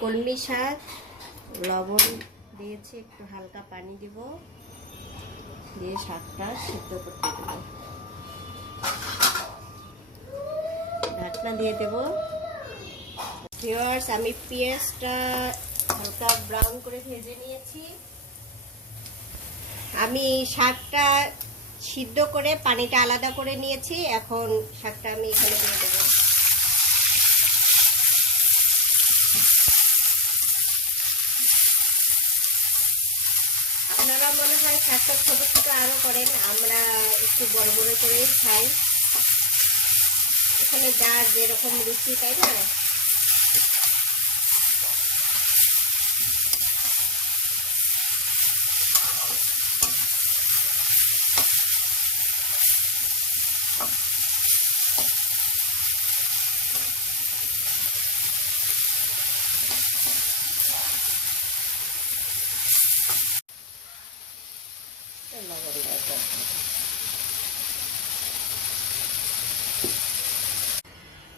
কলমি শাক, লবণ দিয়েছি, একটু হালকা পানি দিব, দিয়ে শাকটা সিদ্ধ করতে দেব। ঢাকনা দিয়ে দেব। ভিউয়ার্স, আমি পেঁয়াজটা হালকা ব্রাউন করে ভেজে নিয়েছি। আমি শাকটা সিদ্ধ করে পানিটা আলাদা করে নিয়েছি। এখন শাকটা আমি এখানে দিয়ে দেবো। আপনারা মনে হয় শাকটা ছোট ছোট আরো করেন, আমরা একটু বড় বড় করেই খাই। এখানে যার যেরকম রুচি, তাই না?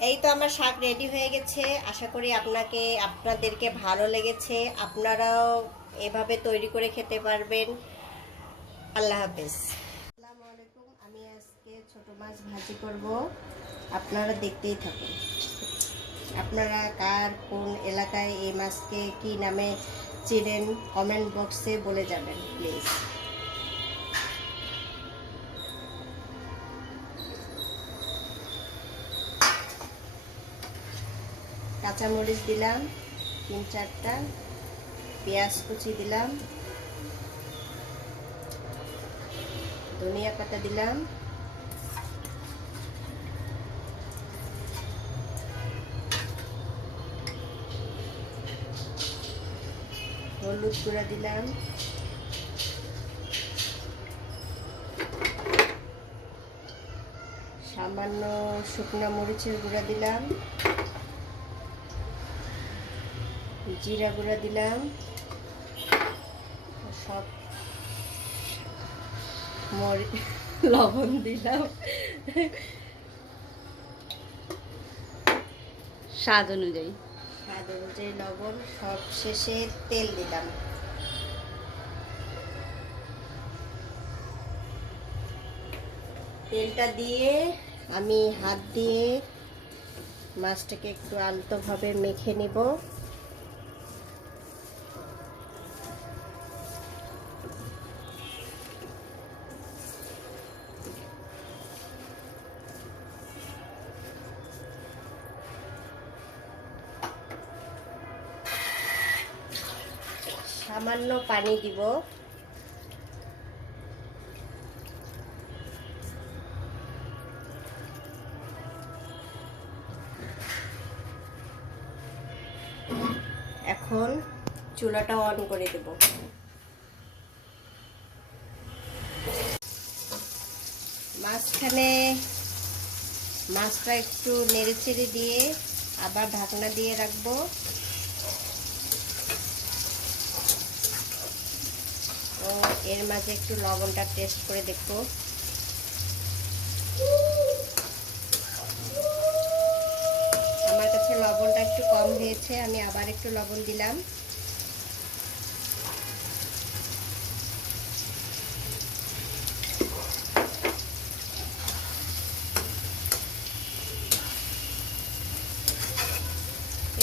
এই তো আমার শাক রেডি হয়ে গেছে। আশা করি আপনাদেরকে ভালো লেগেছে। আপনারাও এভাবে তৈরি করে খেতে পারবেন। আল্লাহ হাফেজ। আসসালামু আলাইকুম। আমি আজকে ছোট মাছ ভাজি করব, আপনারা দেখতেই থাকুন। আপনারা কার কোন এলাকায় এই মাছকে কি নামে চিনেন কমেন্ট বক্সে বলে যাবেন প্লিজ। কাঁচামরিচ দিলাম 3-4টা, পেঁয়াজ কুচি দিলাম, ধনিয়া পাতা দিলাম, হলুদ গুঁড়া দিলাম, সামান্য শুকনা মরিচের গুঁড়া দিলাম, জিরা গুঁড়া দিলাম, সব লবণ দিলাম, স্বাদ অনুযায়ী লবণ, সব শেষে তেল দিলাম। তেলটা দিয়ে আমি হাত দিয়ে মাছটাকে একটু আলতোভাবে মেখে নিব। সামান্য পানি দিব। এখন চুলাটা অন করে দেব। মাঝখানে মাছটা একটু নেড়েচেড়ে দিয়ে আবার ঢাকনা দিয়ে রাখবো। ও এর মাঝে একটু লবণটা টেস্ট করে দেখবো। আমার কাছে লবণটা একটু কম হয়েছে, আমি আবার একটু লবণ দিলাম।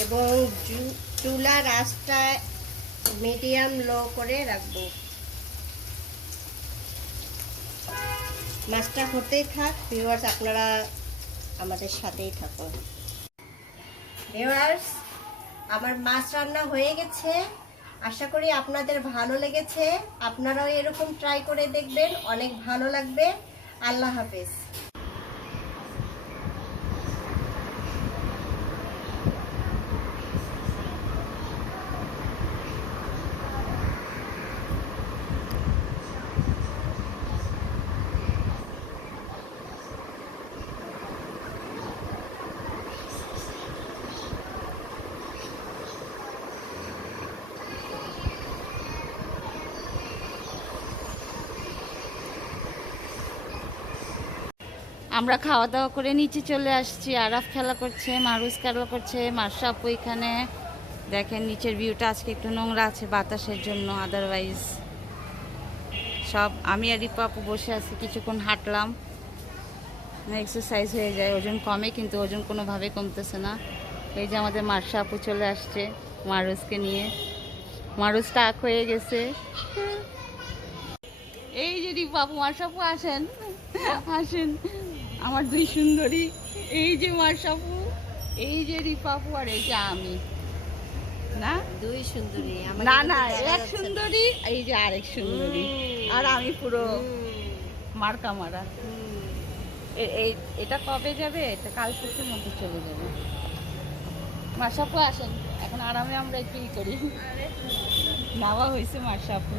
এবং চুলার আঁচটা মিডিয়াম লো করে রাখবো। মাছটা হতেই থাক ভিউয়ার্স, আপনারা আমাদের সাথেই থাকুন। ভিউয়ার্স, আমার মাছ রান্না হয়ে গেছে। আশা করি আপনাদের ভালো লেগেছে। আপনারাও এরকম ট্রাই করে দেখবেন, অনেক ভালো লাগবে। আল্লাহ হাফেজ। আমরা খাওয়া দাওয়া করে নিচে চলে আসছি। আরাফ খেলা করছে, মারুজ খেলা করছে, মার্শা আপু এখানে, দেখেন নিচের ভিউটা আজকে একটু নোংরা আছে বাতাসের জন্য, আদারওয়াইজ সব আমি আর রিপা আপু বসে আছি, কিছুক্ষণ হাঁটলাম, এক্সারসাইজ হয়ে যায়, ওজন কমে, কিন্তু ওজন কোনোভাবে কমতেছে না। এই যে আমাদের মার্শা আপু চলে আসছে মারুজকে নিয়ে, মারুজ টাক হয়ে গেছে। এই যে রিপা আপু, মার্শা আপু আসেন আসেন, আমার দুই সুন্দরী, এই যে মার্শা আপু, এই যে রিপা আপু, আর এই যে আমি। না দুই সুন্দরী না না, এক সুন্দরী, এই যে আরেক সুন্দরী, আর আমি পুরো মার্কা মারা। এটা কবে যাবে? এটা কাল পরশুর মধ্যে চলে যাবে। মার্শা আপু আসেন, এখন আরামে আমরা একটু ই করি, নাওয়া হয়েছে মার্শা আপু।